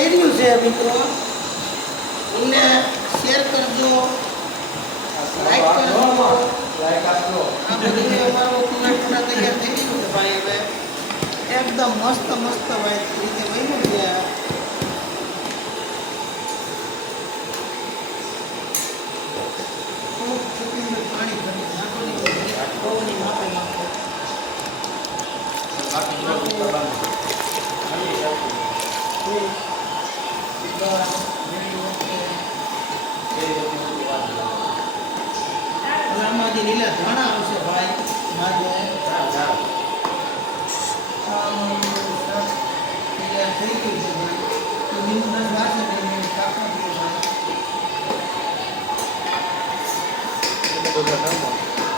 થઈ રહ્યું છે મિત્રો એને શેર કરજો લાઈક કરજો આ બધું અમારો પૂરા તૈયાર થઈ ગયું છે ભાઈ હવે એકદમ મસ્ત મસ્ત ભાઈ રીતે બન્યું છે પાણી ભરી નાખો ની માપે નાખો આમાંથી લીલા ધાણા આવશે ભાઈ મારે તૈયાર થઈ ગયું છે ભાઈ તો લીંબુના ગાશે કાપવા દઈએ ભાઈ